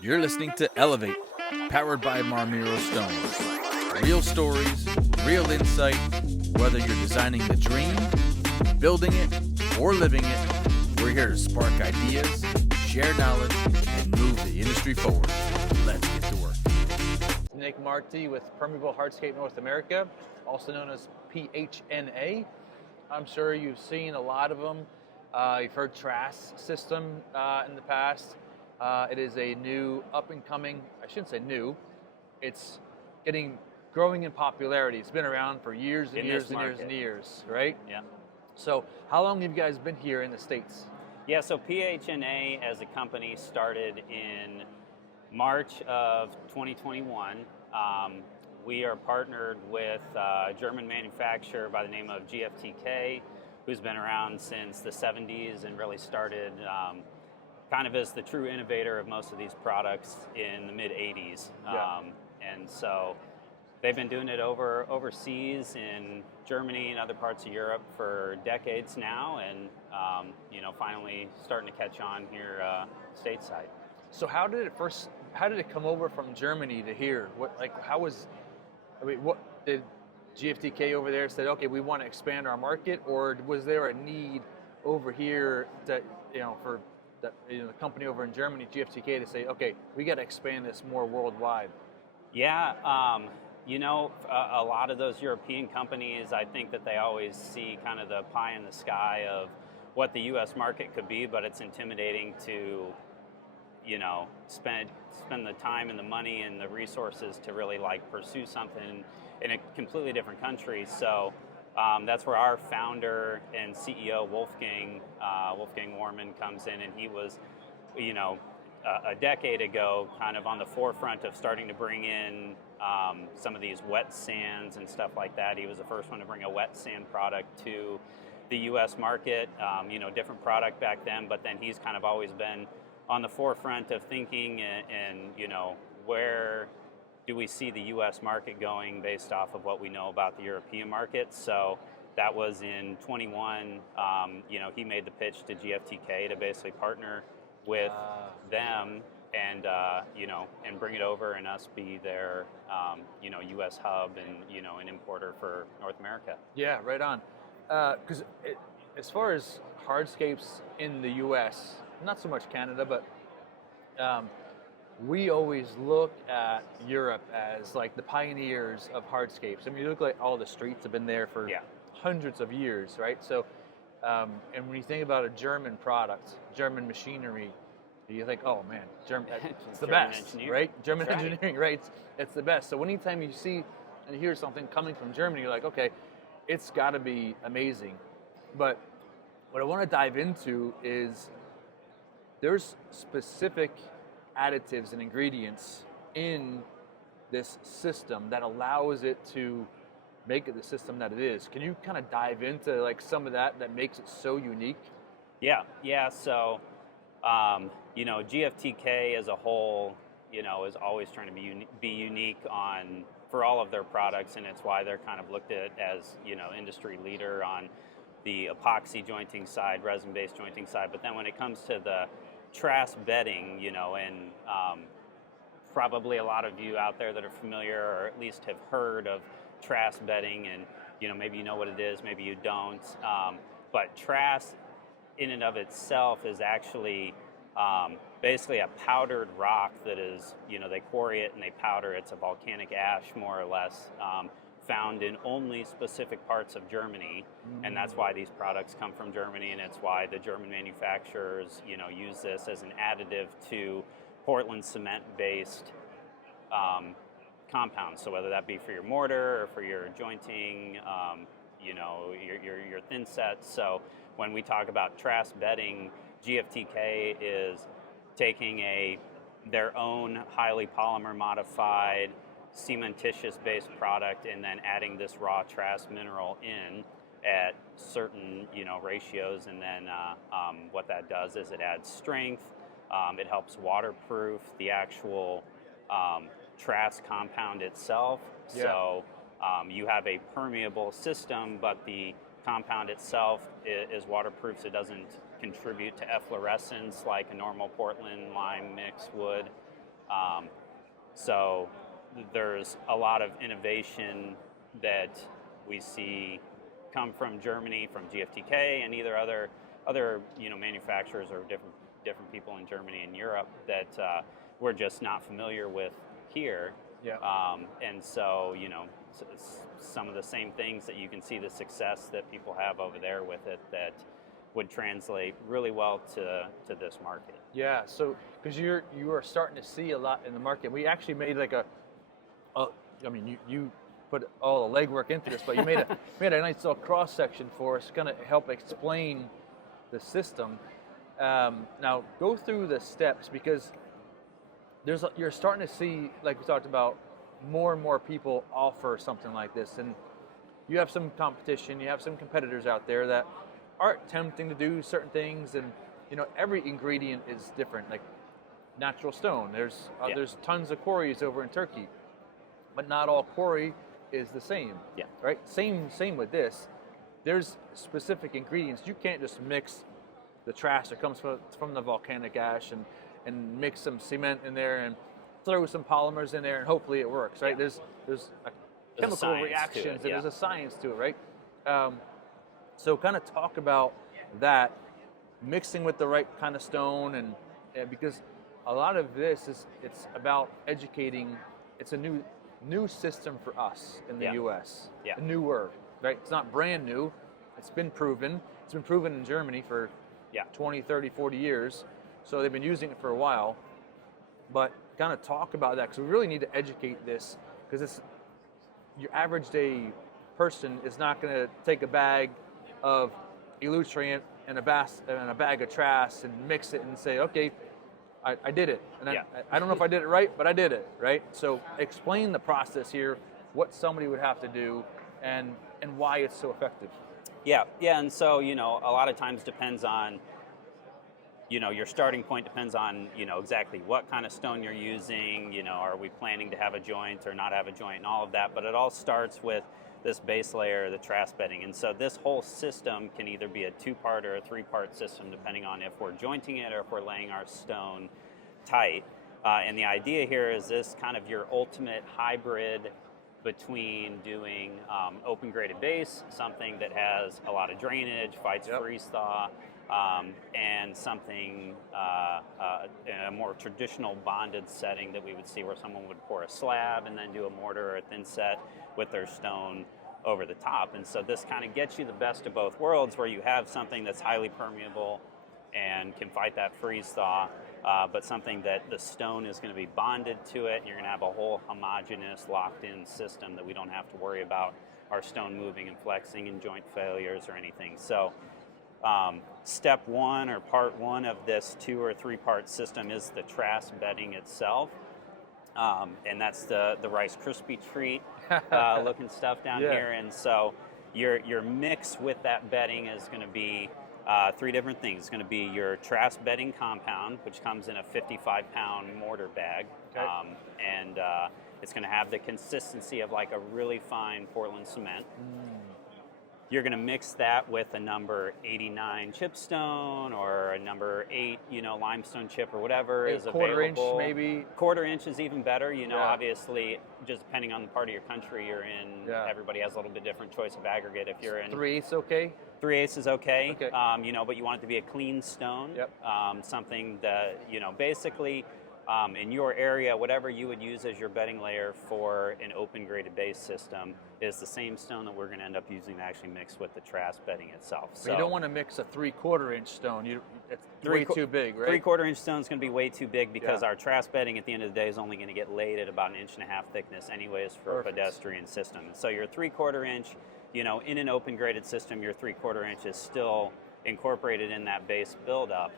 You're listening to Elevate, powered by Marmiro Stones. Real stories, real insight, whether you're designing the dream, building it, or living it, we're here to spark ideas, share knowledge, and move the industry forward. Let's get to work. Nick Marti with Permeable Hardscape North America, also known as PHNA. I'm sure you've seen a lot of them. You've heard Trass system in the past. It is a new up-and-coming, I shouldn't say new, it's growing in popularity. It's been around for years and years and years and years, right? Yeah. So how long have you guys been here in the States? Yeah, so PHNA as a company started in March of 2021. We are partnered with a German manufacturer by the name of GFTK, who's been around since the 70s and really started kind of as the true innovator of most of these products in the mid-80s. Yeah. And so they've been doing it overseas in Germany and other parts of Europe for decades now, and finally starting to catch on here stateside. So how did it come over from Germany to here? What did GFTK over there said, okay, we want to expand our market, or was there a need over here that, for the company over in Germany, GFTK, to say, okay, we got to expand this more worldwide? Yeah, a lot of those European companies, I think that they always see kind of the pie in the sky of what the U.S. market could be, but it's intimidating to, spend the time and the money and the resources to really pursue something in a completely different country. So that's where our founder and CEO Wolfgang Warman comes in, and he was, a decade ago, kind of on the forefront of starting to bring in some of these wet sands and stuff like that. He was the first one to bring a wet sand product to the U.S. market. Different product back then, but then he's kind of always been on the forefront of thinking and where do we see the U.S. market going based off of what we know about the European market. So that was in 21. He made the pitch to GFTK to basically partner with them and bring it over and us be their U.S. hub and an importer for North America. Yeah, right on. Because as far as hardscapes in the U.S., not so much Canada, but we always look at Europe as like the pioneers of hardscapes. I mean, you look like all the streets have been there for hundreds of years, right? So, and when you think about a German product, German machinery, you think, oh man, it's the best, right? German engineering, right? It's the best. So anytime you see and hear something coming from Germany, you're like, okay, it's got to be amazing. But what I want to dive into is there's specific additives and ingredients in this system that allows it to make it the system that it is. Can you kind of dive into some of that makes it so unique? Yeah. So, GFTK as a whole, is always trying to be unique for all of their products, and it's why they're kind of looked at as, industry leader on the epoxy jointing side, resin-based jointing side. But then when it comes to the Trass bedding, and probably a lot of you out there that are familiar or at least have heard of Trass bedding, and maybe you know what it is, maybe you don't. But Trass in and of itself is actually basically a powdered rock that is, they quarry it and they powder it. It's a volcanic ash, more or less, found in only specific parts of Germany, and that's why these products come from Germany, and it's why the German manufacturers, use this as an additive to Portland cement-based compounds. So whether that be for your mortar or for your jointing, your thin sets. So when we talk about Trass bedding, GFTK is taking their own highly polymer modified cementitious based product and then adding this raw Trass mineral in at certain ratios, and then what that does is it adds strength. It helps waterproof the actual Trass compound itself. So you have a permeable system, but the compound itself is waterproof, so it doesn't contribute to efflorescence like a normal Portland lime mix would. So there's a lot of innovation that we see come from Germany, from GFTK, and either other manufacturers or different people in Germany and Europe that we're just not familiar with here. Yeah. And so, some of the same things that you can see the success that people have over there with it that would translate really well to this market. Yeah, so because you are starting to see a lot in the market. We actually made like you put all the legwork into this, but you made a nice little cross section for us, kind of help explain the system. Now go through the steps, because you're starting to see, like we talked about, more and more people offer something like this, and you have some competition, you have some competitors out there that are attempting to do certain things, and every ingredient is different. Like natural stone, there's tons of quarries over in Turkey, but not all quarry is the same. Yeah. Right. Same with this. There's specific ingredients. You can't just mix the trash that comes from the volcanic ash and mix some cement in there and throw some polymers in there and hopefully it works. Right. Yeah. There's chemical reactions and there's a science to it. Right. So kind of talk about that, mixing with the right kind of stone, and because a lot of this it's about educating. It's a new system for us in the U.S. Yeah. Newer, right? It's not brand new. It's been proven. It's been proven in Germany for 20, 30, 40 years. So they've been using it for a while. But kind of talk about that, because we really need to educate this, because your average day person is not going to take a bag of Illutriant and a bag of Trass and mix it and say, okay, I did it. And I don't know if I did it right, but I did it, right? So explain the process here, what somebody would have to do, and why it's so effective. Yeah, and so, a lot of times depends on, your starting point depends on, exactly what kind of stone you're using, are we planning to have a joint or not have a joint and all of that, but it all starts with this base layer, the Trass bedding. And so this whole system can either be a 2-part or a 3-part system, depending on if we're jointing it or if we're laying our stone tight. And the idea here is this kind of your ultimate hybrid between doing open graded base, something that has a lot of drainage, fights freeze thaw, and something, in a more traditional bonded setting that we would see where someone would pour a slab and then do a mortar or a thin set with their stone over the top. And so this kind of gets you the best of both worlds, where you have something that's highly permeable and can fight that freeze thaw, but something that the stone is going to be bonded to it, and you're going to have a whole homogeneous, locked-in system that we don't have to worry about our stone moving and flexing and joint failures or anything. So step 1 or part 1 of this 2 or 3-part system is the Trass bedding itself. And that's the Rice Krispie treat looking stuff down here. And so your mix with that bedding is going to be 3 different things. It's going to be your Trass bedding compound, which comes in a 55-pound mortar bag. Okay. And it's going to have the consistency of like a really fine Portland cement. You're going to mix that with a number 89 chipstone or a number 8, limestone chip or whatever is available. Quarter inch maybe. Quarter inch is even better. Obviously, just depending on the part of your country you're in, everybody has a little bit different choice of aggregate. If you're in 3/8 okay. 3/8 is okay. But you want it to be a clean stone. Something that basically. In your area, whatever you would use as your bedding layer for an open graded base system is the same stone that we're going to end up using to actually mix with the Trass bedding itself. So you don't want to mix a 3/4 inch stone. It's way too big, right? 3/4 inch stone is going to be way too big, because our Trass bedding at the end of the day is only going to get laid at about 1.5 inch thickness anyways for a pedestrian system. So your 3/4 inch, in an open graded system, your 3/4 inch is still incorporated in that base buildup,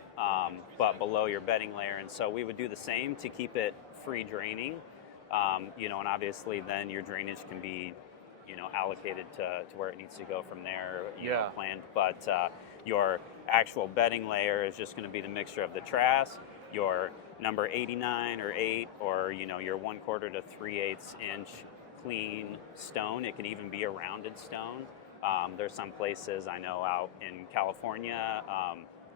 but below your bedding layer. And so we would do the same to keep it free draining, and obviously then your drainage can be, allocated to where it needs to go from there, planned. But your actual bedding layer is just going to be the mixture of the Trass, your number 89 or 8, or, your 1/4 to 3/8 inch clean stone. It can even be a rounded stone. There's some places I know out in California,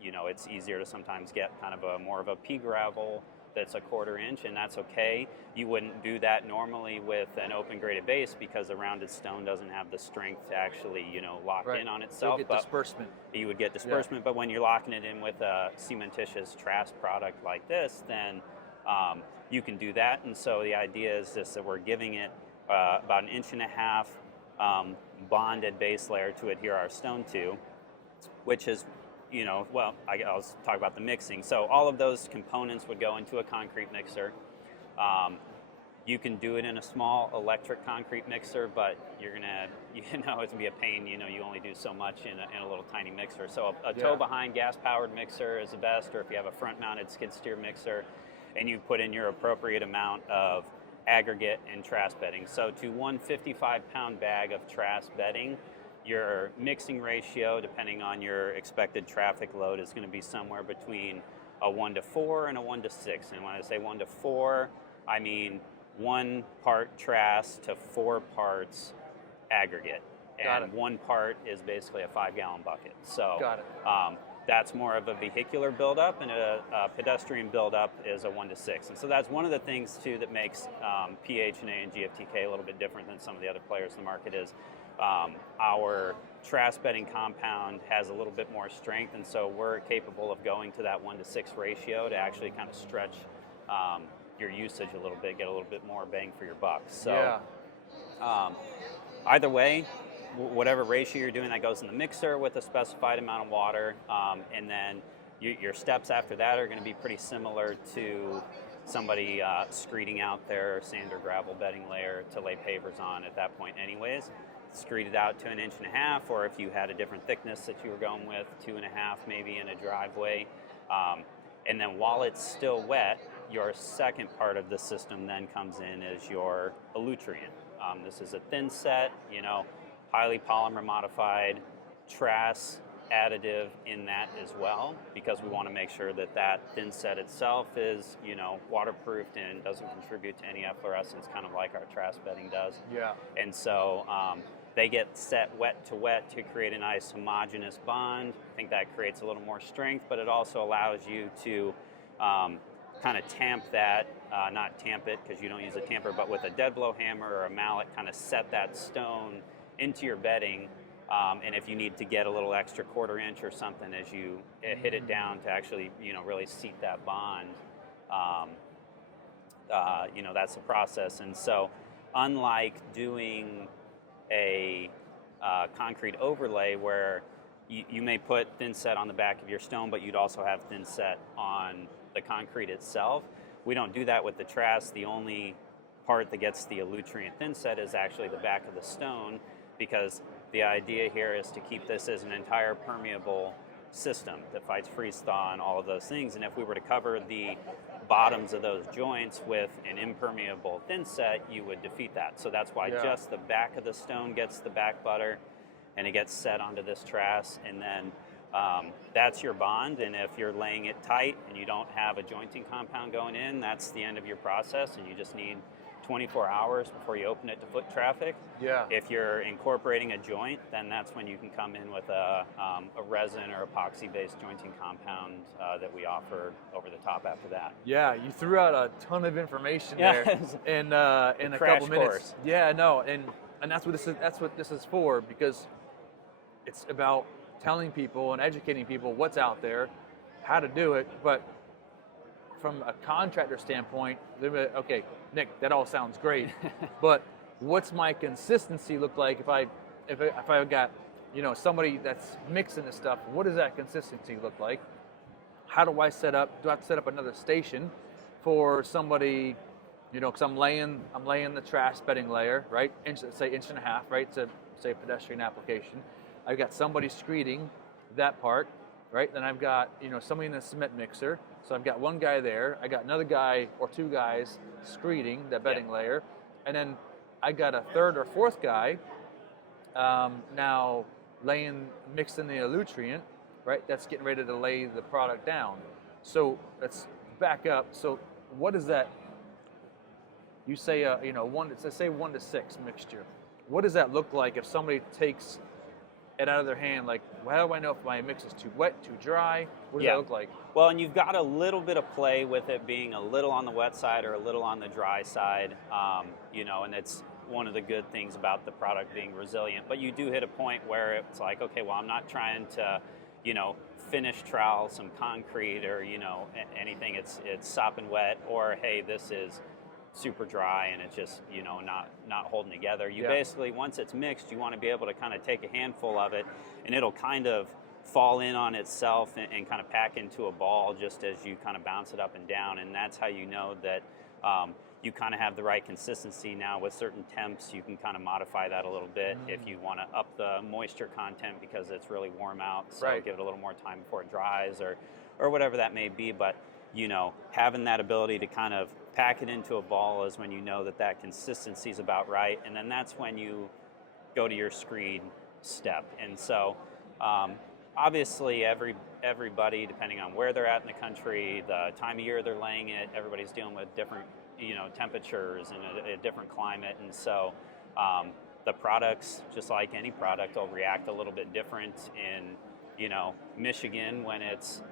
you know, it's easier to sometimes get kind of more of a pea gravel that's a 1/4 inch, and that's okay. You wouldn't do that normally with an open graded base because a rounded stone doesn't have the strength to actually, you know, lock in on itself. You get disbursement. You would get disbursement, but when you're locking it in with a cementitious Trass product like this, then you can do that. And so the idea is just that we're giving it about 1.5 inch bonded base layer to adhere our stone to, which is, you know, well, I'll talk about the mixing. So all of those components would go into a concrete mixer. You can do it in a small electric concrete mixer, but you're gonna, you know, it's gonna be a pain. You know, you only do so much in a little tiny mixer. So a tow behind gas-powered mixer is the best, or if you have a front-mounted skid steer mixer, and you put in your appropriate amount of aggregate and Trass bedding. So to 1 55-pound bag of Trass bedding, your mixing ratio, depending on your expected traffic load, is going to be somewhere between a 1:4 and a 1:6. And when I say 1:4, I mean 1 part Trass to 4 parts aggregate. And 1 part is basically a 5-gallon bucket. So that's more of a vehicular buildup, and a pedestrian buildup is a 1:6. And so that's one of the things too that makes PHNA and GFTK a little bit different than some of the other players in the market is our Trass bedding compound has a little bit more strength, and so we're capable of going to that 1:6 ratio to actually kind of stretch your usage a little bit, get a little bit more bang for your buck. So either way, whatever ratio you're doing, that goes in the mixer with a specified amount of water, and then your steps after that are going to be pretty similar to somebody screeding out their sand or gravel bedding layer to lay pavers on at that point anyways. Screed it out to 1.5 inches, or if you had a different thickness that you were going with, 2.5 maybe in a driveway. And then while it's still wet, your second part of the system then comes in as your elutriant. This is a thin set, you know, highly polymer modified Trass additive in that as well, because we want to make sure that that thin set itself is, you know, waterproofed and doesn't contribute to any efflorescence, kind of like our Trass bedding does. And so they get set wet to wet to create a nice homogeneous bond. I think that creates a little more strength, but it also allows you to kind of tamp that, not tamp it because you don't use a tamper, but with a dead blow hammer or a mallet, kind of set that stone into your bedding. And if you need to get a little extra 1/4 inch or something as you hit it down to actually, you know, really seat that bond, you know, that's the process. And so unlike doing a concrete overlay where you may put thin set on the back of your stone, but you'd also have thin set on the concrete itself, we don't do that with the Trass. The only part that gets the elutriant thin set is actually the back of the stone, because the idea here is to keep this as an entire permeable system that fights freeze thaw and all of those things. And if we were to cover the bottoms of those joints with an impermeable thin set, you would defeat that. So that's why just the back of the stone gets the back butter, and it gets set onto this Trass, and then that's your bond. And if you're laying it tight and you don't have a jointing compound going in, that's the end of your process, and you just need 24 hours before you open it to foot traffic. If you're incorporating a joint, then that's when you can come in with a resin or epoxy-based jointing compound that we offer over the top after that. You threw out a ton of information there in a couple minutes. And that's what this is for, because it's about telling people and educating people what's out there, how to do it. But from a contractor standpoint, they're like, okay, Nick, that all sounds great, but what's my consistency look like if I got, you know, somebody that's mixing this stuff? What does that consistency look like? How do I set up? Do I have to set up another station for somebody? You know, because I'm laying the Trass bedding layer, right? Say 1.5 inches, right? To say a pedestrian application. I've got somebody screeding that part, right? Then I've got, you know, somebody in the cement mixer. So I've got one guy there. I got another guy or 2 guys screeding that bedding layer, and then I got a 3rd or 4th guy now mixing the elutriant, right? That's getting ready to lay the product down. So let's back up. So what is that? You say, you know, let's say 1:6 mixture. What does that look like if somebody takes And on the other hand, like, how do I know if my mix is too wet, too dry? What does Yeah. that look like? Well, and you've got a little bit of play with it being a little on the wet side or a little on the dry side, you know, and it's one of the good things about the product being resilient. But you do hit a point where it's like, okay, well, I'm not trying to, you know, finish trowel some concrete or, you know, anything. It's sopping wet, or hey, this is super dry and it's just, you know, not holding together. You basically, once it's mixed, you want to be able to kind of take a handful of it and it'll kind of fall in on itself and kind of pack into a ball just as you kind of bounce it up and down. And that's how you know that you kind of have the right consistency. Now with certain temps, you can kind of modify that a little bit if you want to up the moisture content because it's really warm out. So give it a little more time before it dries or whatever that may be. But, you know, having that ability to kind of pack it into a ball is when you know that that consistency is about right. And then that's when you go to your screed step. And so obviously everybody, depending on where they're at in the country, the time of year they're laying it, everybody's dealing with different, you know, temperatures and a different climate. And so the products, just like any product, will react a little bit different in, you know, Michigan when it's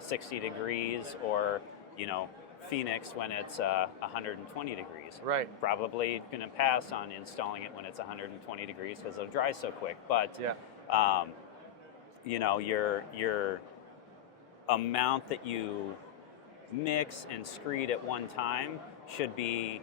60 degrees or, you know, Phoenix when it's 120 degrees. Right. Probably going to pass on installing it when it's 120 degrees because it'll dry so quick. But, you know, your amount that you mix and screed at one time should be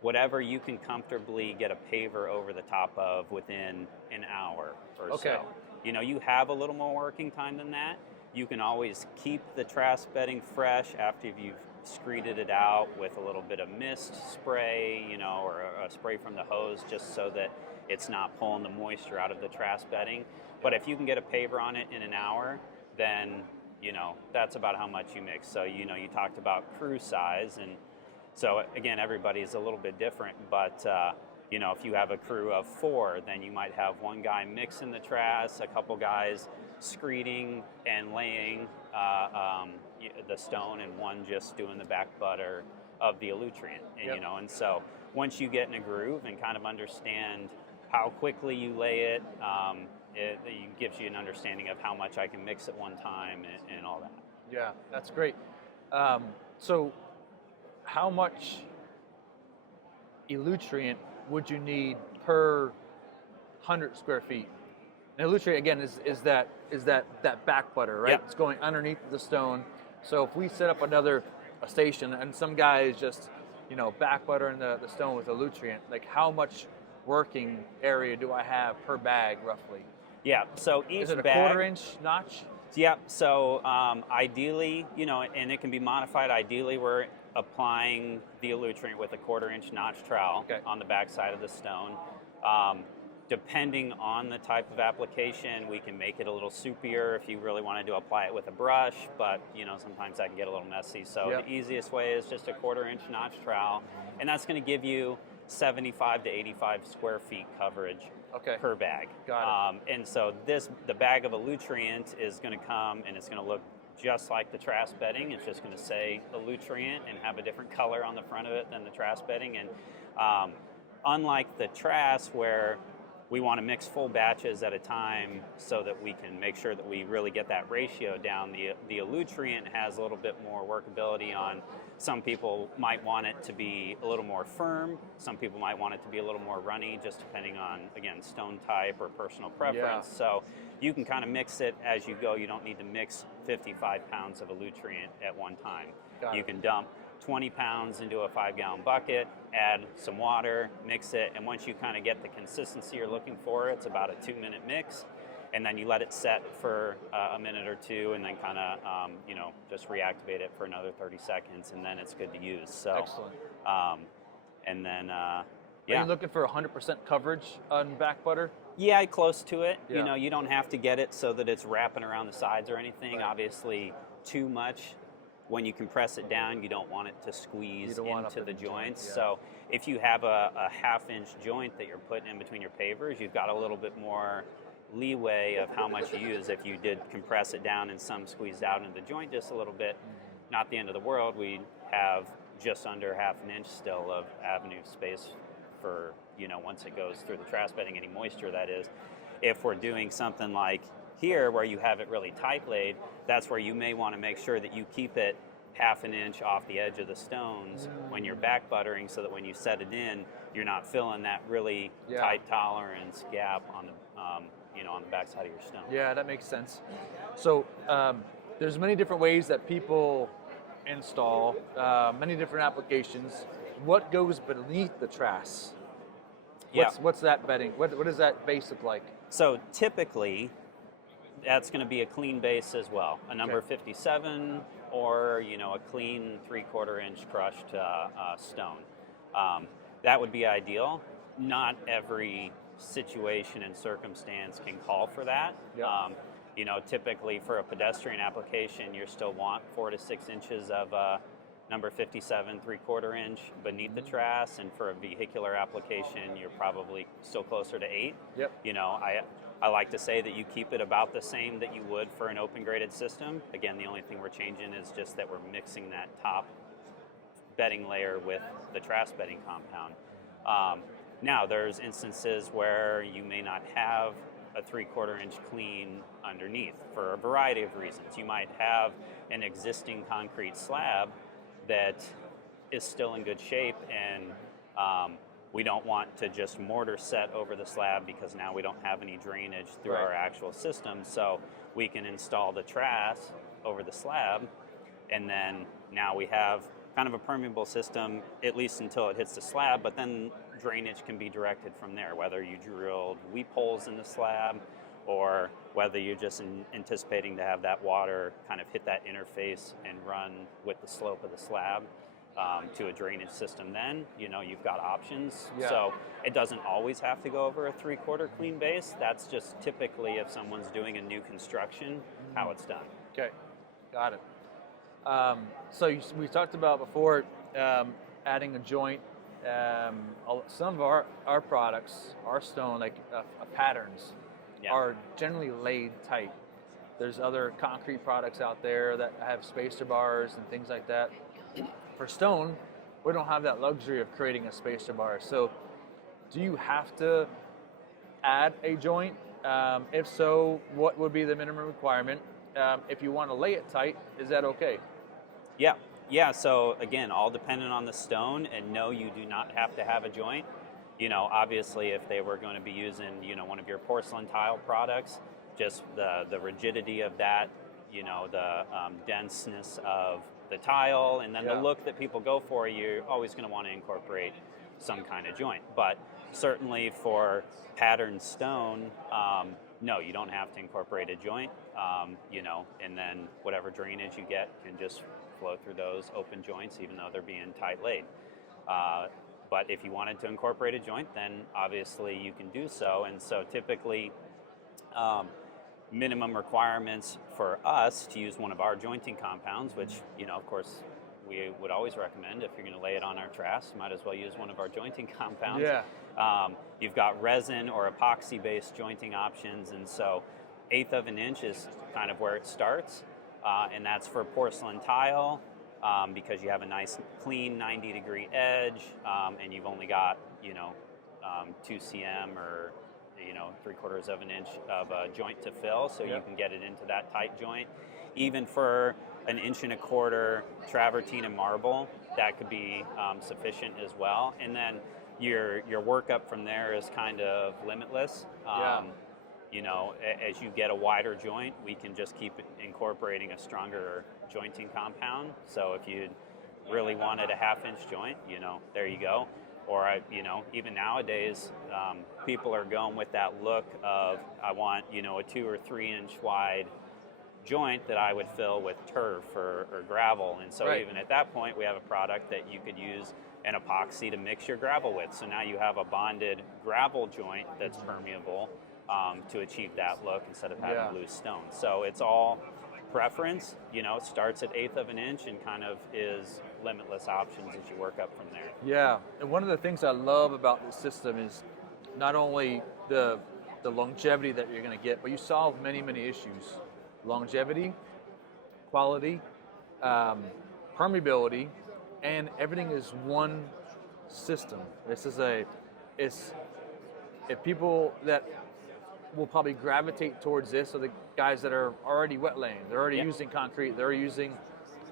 whatever you can comfortably get a paver over the top of within an hour or so. You know, you have a little more working time than that. You can always keep the Trass bedding fresh after you've screeded it out with a little bit of mist spray, you know, or a spray from the hose just so that it's not pulling the moisture out of the Trass bedding. But if you can get a paver on it in an hour, then, you know, that's about how much you mix. So, you know, you talked about crew size, and so again, everybody's a little bit different, but you know, if you have a crew of 4, then you might have one guy mixing the Trass, a couple guys screeding and laying the stone, and one just doing the back butter of the elutrient. And, you know, and so once you get in a groove and kind of understand how quickly you lay it, it gives you an understanding of how much I can mix at one time and all that. Yeah, that's great. So how much elutrient would you need per 100 square feet? And elutrient, again, is that back butter, right? It's going underneath the stone. So if we set up a station and some guy is just, you know, back buttering the stone with elutrient, like how much working area do I have per bag roughly? Yeah, so each bag... Is it a quarter-inch notch? Yeah, so ideally, you know, and it can be modified. Ideally, we're applying the elutrient with a quarter-inch notch trowel on the back side of the stone. Depending on the type of application, we can make it a little soupier if you really wanted to apply it with a brush, but, you know, sometimes that can get a little messy. So the easiest way is just a quarter-inch notch trowel, and that's going to give you 75 to 85 square feet coverage per bag. Got it. And so the bag of elutrient is going to come and it's going to look just like the Trass bedding. It's just going to say elutrient and have a different color on the front of it than the Trass bedding. And unlike the Trass, where we want to mix full batches at a time so that we can make sure that we really get that ratio down, the elutrient has a little bit more workability on. Some people might want it to be a little more firm. Some people might want it to be a little more runny, just depending on, again, stone type or personal preference. So you can kind of mix it as you go. You don't need to mix 55 pounds of elutrient at one time. You can dump 20 pounds into a 5-gallon bucket, add some water, mix it, and once you kind of get the consistency you're looking for, it's about a 2-minute mix, and then you let it set for a minute or two, and then kind of, you know, just reactivate it for another 30 seconds, and then it's good to use. So, excellent. And then, Are you looking for 100% coverage on back butter? Yeah, close to it. You know, you don't have to get it so that it's wrapping around the sides or anything. Obviously, too much. When you compress it down, you don't want it to squeeze into the joints. So if you have a half-inch joint that you're putting in between your pavers, you've got a little bit more leeway of how much you use. If you did compress it down and some squeezed out into the joint just a little bit, not the end of the world. We have just under half an inch still of avenue space for, you know, once it goes through the Trass bedding, any moisture that is. If we're doing something like here where you have it really tight laid, that's where you may want to make sure that you keep it half an inch off the edge of the stones when you're back buttering, so that when you set it in, you're not filling that really tight tolerance gap on the on the backside of your stone. Yeah, that makes sense. So there's many different ways that people install, many different applications. What goes beneath the truss? What's that bedding? What does that base look like? So typically, that's going to be a clean base as well, a number 57, or a clean 3/4 inch crushed stone. That would be ideal. Not every situation and circumstance can call for that. Typically for a pedestrian application, you still want 4 to 6 inches of number 57 3/4 inch beneath the truss, and for a vehicular application, you're probably still closer to 8. I like to say that you keep it about the same that you would for an open graded system. Again, the only thing we're changing is just that we're mixing that top bedding layer with the truss bedding compound. Now, there's instances where you may not have a 3/4 inch clean underneath for a variety of reasons. You might have an existing concrete slab that is still in good shape, and we don't want to just mortar set over the slab because now we don't have any drainage through our actual system. So we can install the truss over the slab, and then now we have kind of a permeable system, at least until it hits the slab, but then drainage can be directed from there, whether you drilled weep holes in the slab or whether you're just anticipating to have that water kind of hit that interface and run with the slope of the slab to a drainage system. Then you've got options. So it doesn't always have to go over a 3/4 clean base. That's just typically if someone's doing a new construction, how it's done. Okay, got it. So we talked about before adding a joint. Some of our products, our stone, like patterns, are generally laid tight. There's other concrete products out there that have spacer bars and things like that. For stone, we don't have that luxury of creating a spacer bar. So do you have to add a joint? If so, what would be the minimum requirement? If you want to lay it tight, is that okay? Yeah, so again, all dependent on the stone, and no, you do not have to have a joint. Obviously if they were going to be using, one of your porcelain tile products, just the rigidity of that, the denseness of the tile, and then the look that people go for, you're always going to want to incorporate some kind of joint. But certainly for patterned stone, no, you don't have to incorporate a joint, and then whatever drainage you get can just flow through those open joints, even though they're being tight laid. But if you wanted to incorporate a joint, then obviously you can do so. And so typically, minimum requirements for us to use one of our jointing compounds, which, of course, we would always recommend if you're going to lay it on our truss, you might as well use one of our jointing compounds. You've got resin or epoxy-based jointing options, and so 1/8 of an inch is kind of where it starts, and that's for porcelain tile because you have a nice clean 90-degree edge, and you've only got 2 cm or 3/4 of an inch of a joint to fill, so you can get it into that tight joint. Even for an 1.25 inch travertine and marble, that could be sufficient as well. And then your work up from there is kind of limitless. As you get a wider joint, we can just keep incorporating a stronger jointing compound. So if you really wanted a 1/2 inch joint, there you go. Or even nowadays, people are going with that look of, I want a 2 or 3 inch wide joint that I would fill with turf or gravel. And so even at that point, we have a product that you could use an epoxy to mix your gravel with. So now you have a bonded gravel joint that's permeable to achieve that look instead of having loose stone. So it's all preference. It starts at 1/8 of an inch and kind of is limitless options as you work up from there. Yeah, and one of the things I love about this system is not only the longevity that you're going to get, but you solve many, many issues. Longevity, quality, permeability, and everything is one system. If people that will probably gravitate towards this are the guys that are already wet laying. They're already using concrete. They're using,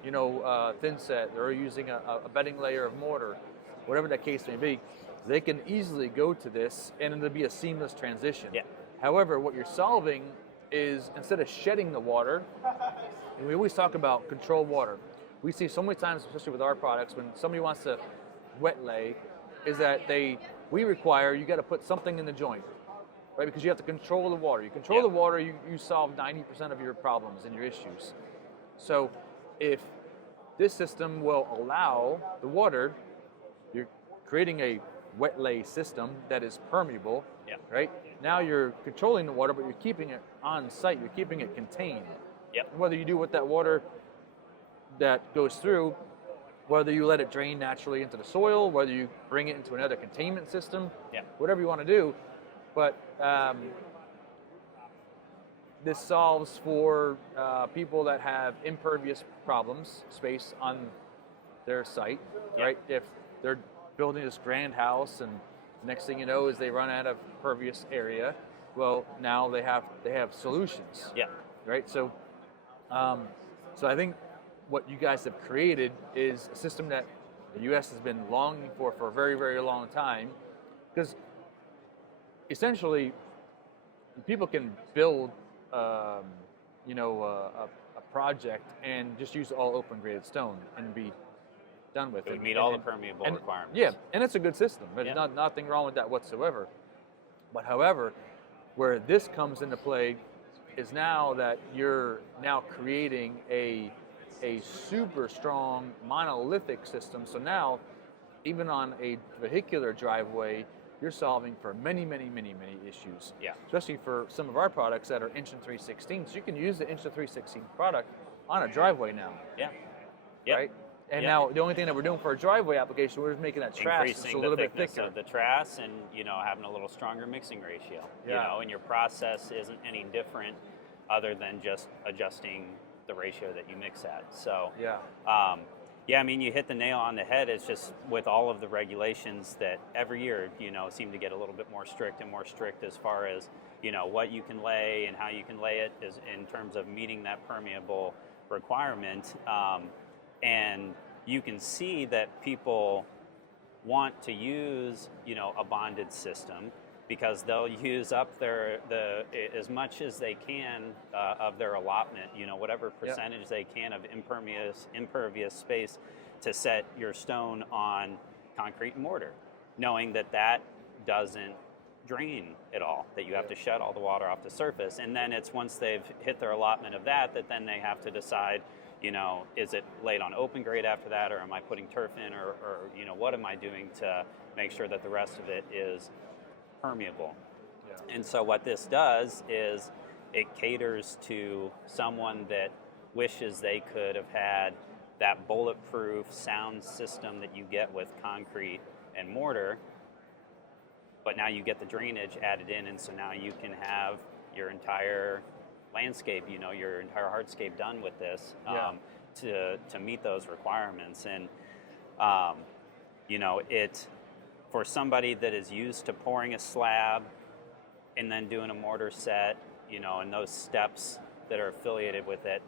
thin set. They're using a bedding layer of mortar, whatever that case may be. They can easily go to this, and it'll be a seamless transition. Yeah. However, what you're solving is instead of shedding the water, and we always talk about controlled water. We see so many times, especially with our products, when somebody wants to wet lay, is that we require you got to put something in the joint, right? Because you have to control the water. You control the water, you solve 90% of your problems and your issues. So if this system will allow the water, you're creating a wet lay system that is permeable, right? Now you're controlling the water, but you're keeping it on site. You're keeping it contained. Whether you do with that water that goes through, whether you let it drain naturally into the soil, whether you bring it into another containment system, whatever you want to do. But this solves for people that have impervious problems, space on their site, right? If they're building this grand house and next thing you know is they run out of pervious area, well, now they have solutions, right? So, so I think what you guys have created is a system that the U.S. has been longing for a very, very long time, because essentially people can build, a project and just use all open graded stone and be done with it. It would meet all the permeable requirements. Yeah, and it's a good system. There's nothing wrong with that whatsoever. But however, where this comes into play is now that you're now creating a super strong monolithic system. So now, even on a vehicular driveway, you're solving for many, many, many, many issues. Especially for some of our products that are 1 3/16. So you can use the 1 3/16 product on a driveway now. Right? And now the only thing that we're doing for a driveway application, we're just making that trass just a little bit thicker. Of the trass, and having a little stronger mixing ratio. And your process isn't any different other than just adjusting the ratio that you mix at. So I mean, you hit the nail on the head. It's just with all of the regulations that every year, seem to get a little bit more strict and more strict as far as, what you can lay and how you can lay it is in terms of meeting that permeable requirement. And you can see that people want to use, a bonded system because they'll use up as much as they can of their allotment, whatever percentage they can of impervious space to set your stone on concrete and mortar, knowing that doesn't drain at all, that you have to shed all the water off the surface. And then it's once they've hit their allotment of that then they have to decide, is it laid on open grade after that, or am I putting turf in, or what am I doing to make sure that the rest of it is permeable? And so what this does is it caters to someone that wishes they could have had that bulletproof sound system that you get with concrete and mortar, but now you get the drainage added in, and so now you can have your entire landscape, your entire hardscape done with this to meet those requirements. And it, for somebody that is used to pouring a slab and then doing a mortar set, and those steps that are affiliated with it,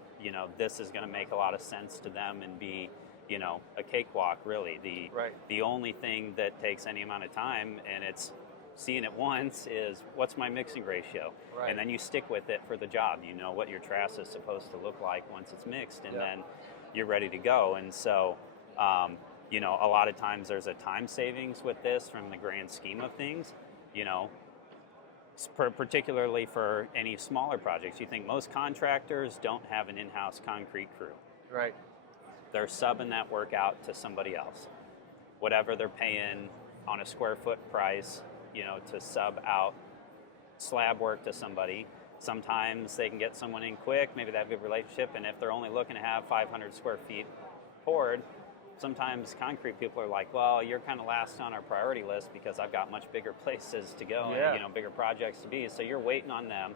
this is going to make a lot of sense to them and be, a cakewalk, really. The only thing that takes any amount of time, and it's seeing it once, is what's my mixing ratio? And then you stick with it for the job. You know what your trass is supposed to look like once it's mixed, and then you're ready to go. And so, a lot of times there's a time savings with this from the grand scheme of things, particularly for any smaller projects. You think most contractors don't have an in-house concrete crew. They're subbing that work out to somebody else. Whatever they're paying on a square foot price, to sub out slab work to somebody. Sometimes they can get someone in quick, maybe they have a good relationship, and if they're only looking to have 500 square feet poured, sometimes concrete people are like, well, you're kind of last on our priority list because I've got much bigger places to go and bigger projects to be. So you're waiting on them.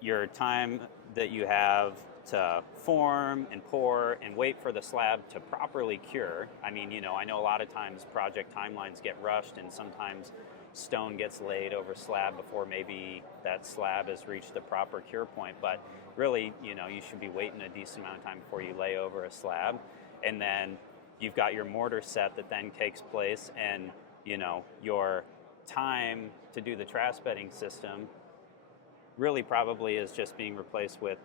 Your time that you have to form and pour and wait for the slab to properly cure. I mean, I know a lot of times project timelines get rushed, and sometimes stone gets laid over slab before maybe that slab has reached the proper cure point. But really, you should be waiting a decent amount of time before you lay over a slab. And then you've got your mortar set that then takes place, and your time to do the Trass bedding system really probably is just being replaced with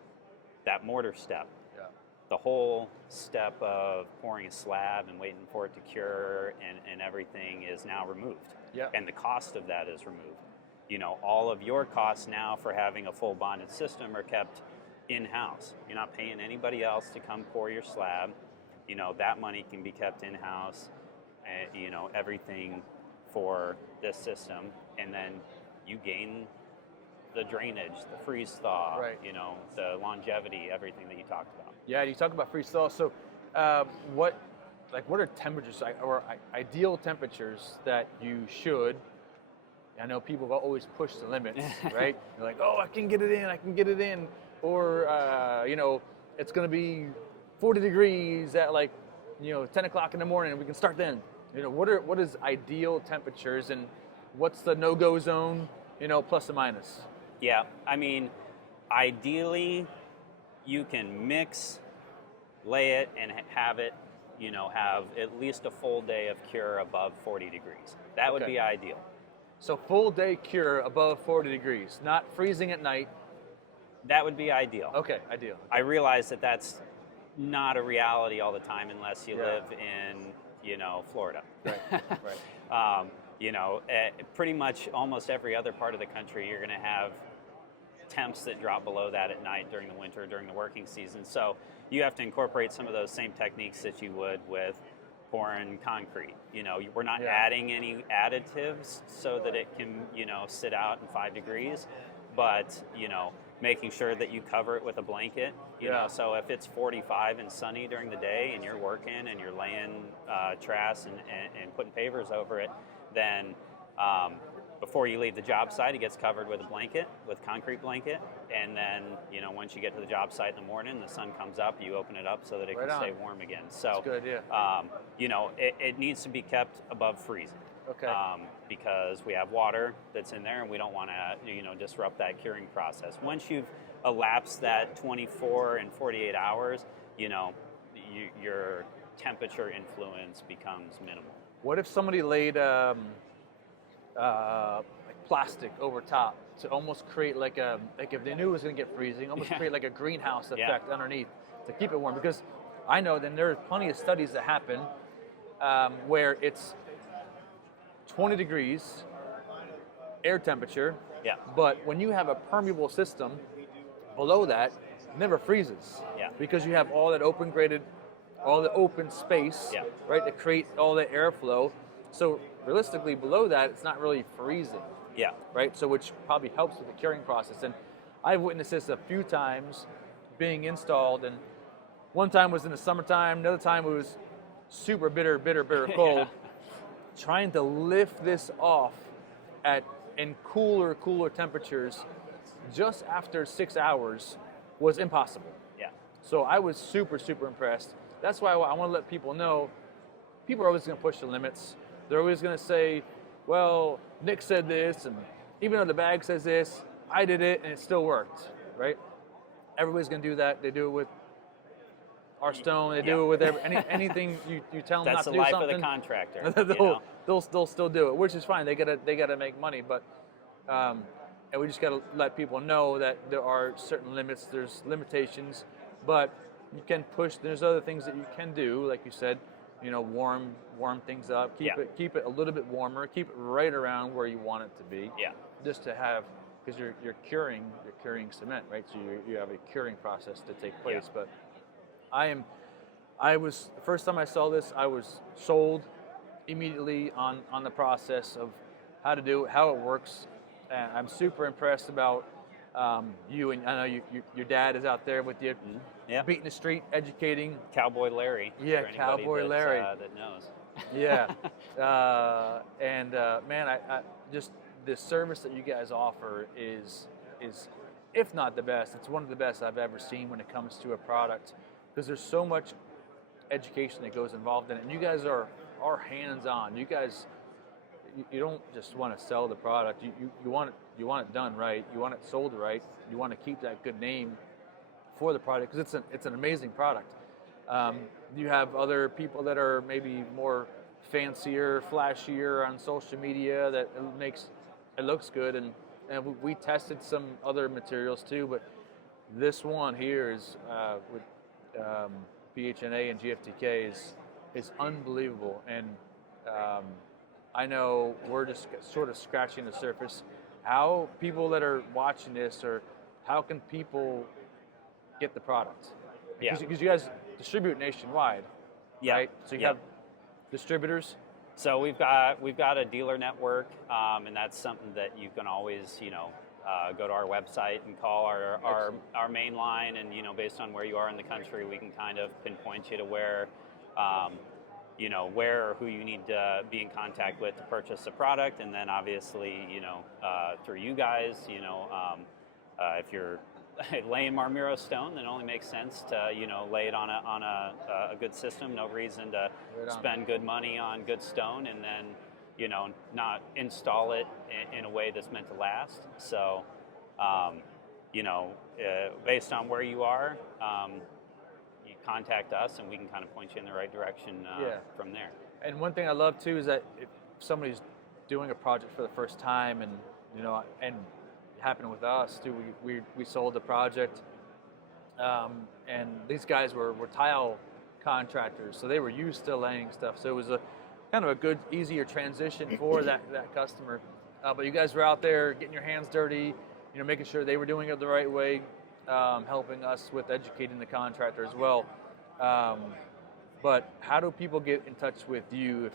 that mortar step. Yeah. The whole step of pouring a slab and waiting for it to cure and everything is now removed. Yeah. And the cost of that is removed. All of your costs now for having a full bonded system are kept in-house. You're not paying anybody else to come pour your slab. That money can be kept in-house, everything for this system. And then you gain the drainage, the freeze thaw, right. The longevity, everything that you talked about. Yeah, you talk about freeze thaw. So what are temperatures or ideal temperatures that you should? I know people have always pushed the limits, right? They're like, oh, I can get it in. Or, it's going to be 40 degrees at 10 o'clock in the morning and we can start then. What is ideal temperatures and what's the no-go zone, plus or minus? Yeah, ideally, you can mix, lay it, and have it, have at least a full day of cure above 40 degrees. That would be ideal. So full day cure above 40 degrees, not freezing at night. That would be ideal. Okay, ideal. Okay. I realize that that's not a reality all the time unless you live in, Florida. Right. Pretty much almost every other part of the country, you're going to have temps that drop below that at night during the winter, during the working season. So you have to incorporate some of those same techniques that you would with pouring concrete. We're not adding any additives so that it can, sit out in 5 degrees, but, making sure that you cover it with a blanket, so if it's 45 and sunny during the day and you're working and you're laying Trass and putting pavers over it, then before you leave the job site, it gets covered with a blanket, with concrete blanket, and then, once you get to the job site in the morning, the sun comes up, you open it up so that it can stay warm again. So, that's a good idea. It needs to be kept above freezing. Okay. Because we have water that's in there and we don't want to, disrupt that curing process. Once you've elapsed that 24 and 48 hours, your temperature influence becomes minimal. What if somebody laid plastic over top to almost create if they knew it was going to get freezing, create like a greenhouse effect underneath to keep it warm? Because I know that there are plenty of studies that happen where it's 20 degrees air temperature, but when you have a permeable system below that, it never freezes because you have all that all the open space, right, to create all the airflow. So realistically, below that, it's not really freezing, right? So which probably helps with the curing process. And I've witnessed this a few times being installed, and one time was in the summertime, another time it was super bitter cold. Trying to lift this off in cooler temperatures just after 6 hours was impossible. So I was super impressed. That's why I want to let people know, people are always going to push the limits. They're always going to say, well, Nick said this, and even though the bag says this, I did it and it still worked, right? Everybody's going to do that. They do it with our stone. They do it with anything you tell them not to do something. That's the life of the contractor. They'll still do it, which is fine. They gotta make money, but and we just gotta let people know that there are certain limits. There's limitations, but you can push. There's other things that you can do, like you said. Warm things up. Keep it a little bit warmer. Keep it right around where you want it to be. Just to have, because you're curing cement, right? So you have a curing process to take place, but. The first time I saw this, I was sold immediately on the process of how to do it, how it works. And I'm super impressed about you, and I know your dad is out there with you, beating the street, educating. Cowboy Larry. Yeah, Cowboy Larry. That knows. Man, I just the service that you guys offer is if not the best, it's one of the best I've ever seen when it comes to a product. Because there's so much education that goes involved in it. And you guys are hands-on. You guys, you don't just want to sell the product. You want it done right. You want it sold right. You want to keep that good name for the product because it's an amazing product. You have other people that are maybe more fancier, flashier on social media that it looks good, and we tested some other materials too, but this one here is with PHNA and GFTK is unbelievable, and I know we're just sort of scratching the surface. How people that are watching this, or how can people get the product? Yeah. Because you guys distribute nationwide, Yeah. right? So you have distributors. So we've got a dealer network, and that's something that you can always, go to our website and call our main line, and based on where you are in the country, we can kind of pinpoint you to where, where or who you need to be in contact with to purchase the product, and then obviously, through you guys, if you're laying Marmiro stone, then it only makes sense to lay it on a good system. No reason to spend good money on good stone and then not install it in a way that's meant to last. So based on where you are, you contact us and we can kind of point you in the right direction from there. And one thing I love too is that if somebody's doing a project for the first time, and and happened with us too. We sold the project, and these guys were tile contractors, so they were used to laying stuff. So it was a kind of a good, easier transition for that customer. But you guys were out there getting your hands dirty, making sure they were doing it the right way, helping us with educating the contractor as well. But how do people get in touch with you if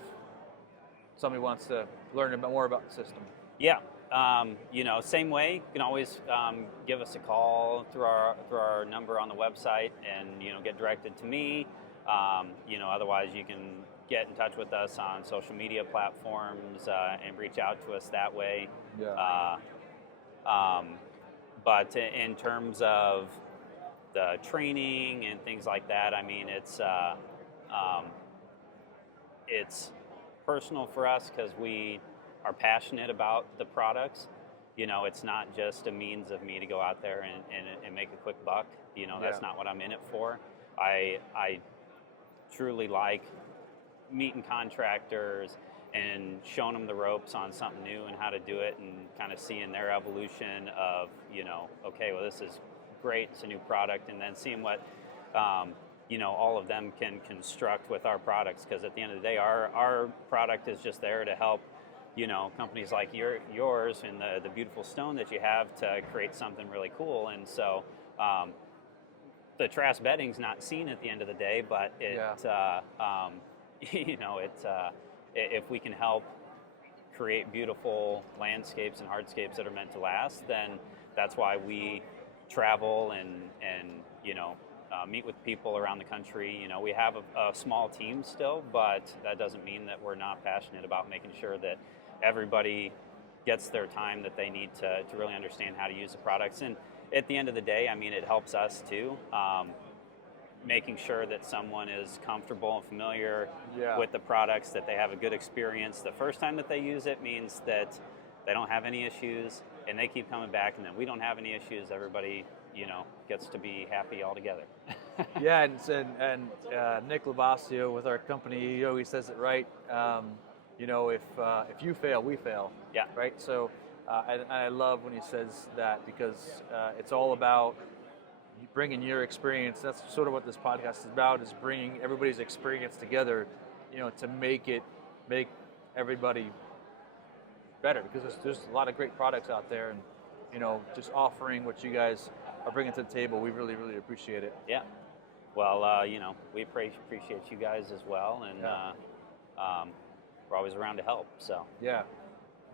somebody wants to learn more about the system? Yeah. Same way. You can always give us a call through our number on the website, and get directed to me. Otherwise you can get in touch with us on social media platforms and reach out to us that way. Yeah. But in terms of the training and things like that, I mean, it's personal for us because we are passionate about the products. It's not just a means of me to go out there and make a quick buck. That's not what I'm in it for. I truly like meeting contractors and showing them the ropes on something new and how to do it, and kind of seeing their evolution of, okay, well, this is great, it's a new product, and then seeing what all of them can construct with our products, because at the end of the day, our product is just there to help companies like yours and the beautiful stone that you have to create something really cool. And so the Trass bedding's not seen at the end of the day, but if we can help create beautiful landscapes and hardscapes that are meant to last, then that's why we travel and meet with people around the country. We have a small team still, but that doesn't mean that we're not passionate about making sure that everybody gets their time that they need to really understand how to use the products. And at the end of the day, I mean, it helps us too, making sure that someone is comfortable and familiar with the products, that they have a good experience. The first time that they use it means that they don't have any issues, and they keep coming back, and then we don't have any issues. Everybody, gets to be happy all together. Yeah, and Nick Lavasio with our company, he always says it right. If you fail, we fail. Yeah. Right. So, and I love when he says that, because it's all about bringing your experience. That's sort of what this podcast is about: is bringing everybody's experience together, to make everybody better. Because there's a lot of great products out there, and just offering what you guys are bringing to the table, we really, really appreciate it. Yeah. Well, we appreciate you guys as well, and we're always around to help. So. Yeah.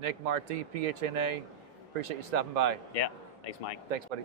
Nick, Marti, PHNA, appreciate you stopping by. Yeah. Thanks, Mike. Thanks, buddy.